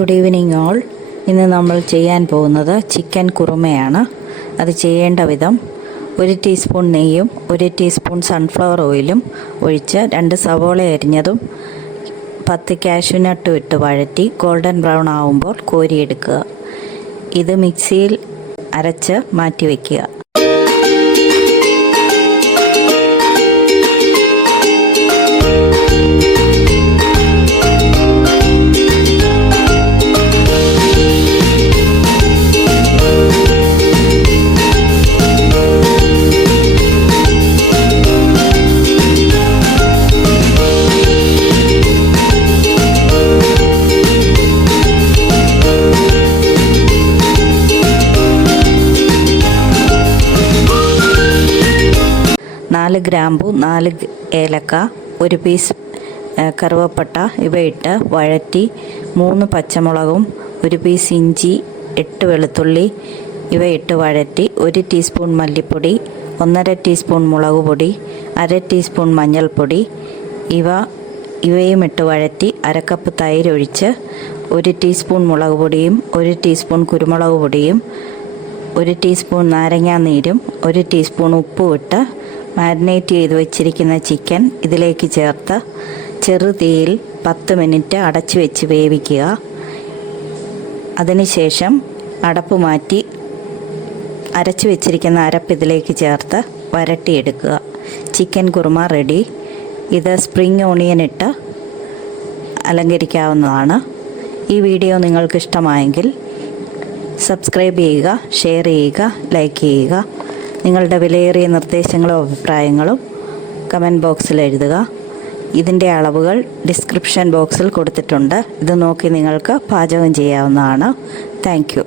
Good evening all. ഇന്ന് നമ്മൾ ചെയ്യാൻ പോകുന്നത് ചിക്കൻ കുറുമയാണ്. അത് ചെയ്യേണ്ട വിധം: 1 ടീസ്പൂൺ നെയ്യും 1 ടീസ്പൂൺ സൺഫ്ലവർ ഓയിലും ഒഴിച്ച് 2 സവോള അരിഞ്ഞതും 10 കാഷ്യൂനട്ടും ഇട്ട് വഴറ്റി ഗോൾഡൻ ബ്രൗൺ ആവുമ്പോൾ കോരിയെടുക്കുക. ഇത് മിക്സിയിൽ അരച്ച് മാറ്റി വയ്ക്കുക. നാല് ഗ്രാമ്പു, 4 ഏലക്ക, 1 പീസ് കറുവപ്പട്ട ഇവയിട്ട് വഴറ്റി 3 പച്ചമുളകും 1 പീസ് ഇഞ്ചി, 8 വെളുത്തുള്ളി ഇവയിട്ട് വഴറ്റി 1 ടീസ്പൂൺ മല്ലിപ്പൊടി, 1.5 ടീസ്പൂൺ മുളക് പൊടി, 1/2 ടീസ്പൂൺ മഞ്ഞൾപ്പൊടി ഇവയും ഇട്ട് വഴറ്റി 1/2 കപ്പ് തൈര് ഒഴിച്ച് 1 ടീസ്പൂൺ മുളക് പൊടിയും 1 ടീസ്പൂൺ കുരുമുളക് പൊടിയും 1 ടീസ്പൂൺ നാരങ്ങാ നീരും 1 ടീസ്പൂൺ ഉപ്പും ഇട്ട് മാരിനേറ്റ് ചെയ്ത് വെച്ചിരിക്കുന്ന ചിക്കൻ ഇതിലേക്ക് ചേർത്ത് ചെറുതീയിൽ 10 മിനിറ്റ് അടച്ചു വെച്ച് വേവിക്കുക. അതിനുശേഷം അടപ്പ് മാറ്റി അരച്ചു വെച്ചിരിക്കുന്ന അരപ്പ് ഇതിലേക്ക് ചേർത്ത് വരട്ടിയെടുക്കുക. Chicken kuruma ready. ഇത് സ്പ്രിംഗ് ഓണിയൻ ഇട്ട് അലങ്കരിക്കാവുന്നതാണ്. ഈ വീഡിയോ നിങ്ങൾക്ക് ഇഷ്ടമായെങ്കിൽ സബ്സ്ക്രൈബ് ചെയ്യുക, ഷെയർ ചെയ്യുക, ലൈക്ക് ചെയ്യുക. നിങ്ങളുടെ വിലയേറിയ നിർദ്ദേശങ്ങളും അഭിപ്രായങ്ങളും കമൻറ്റ് ബോക്സിൽ എഴുതുക. ഇതിൻ്റെ അളവുകൾ ഡിസ്ക്രിപ്ഷൻ ബോക്സിൽ കൊടുത്തിട്ടുണ്ട്. ഇത് നോക്കി നിങ്ങൾക്ക് പാചകം ചെയ്യാവുന്നതാണ്. Thank you.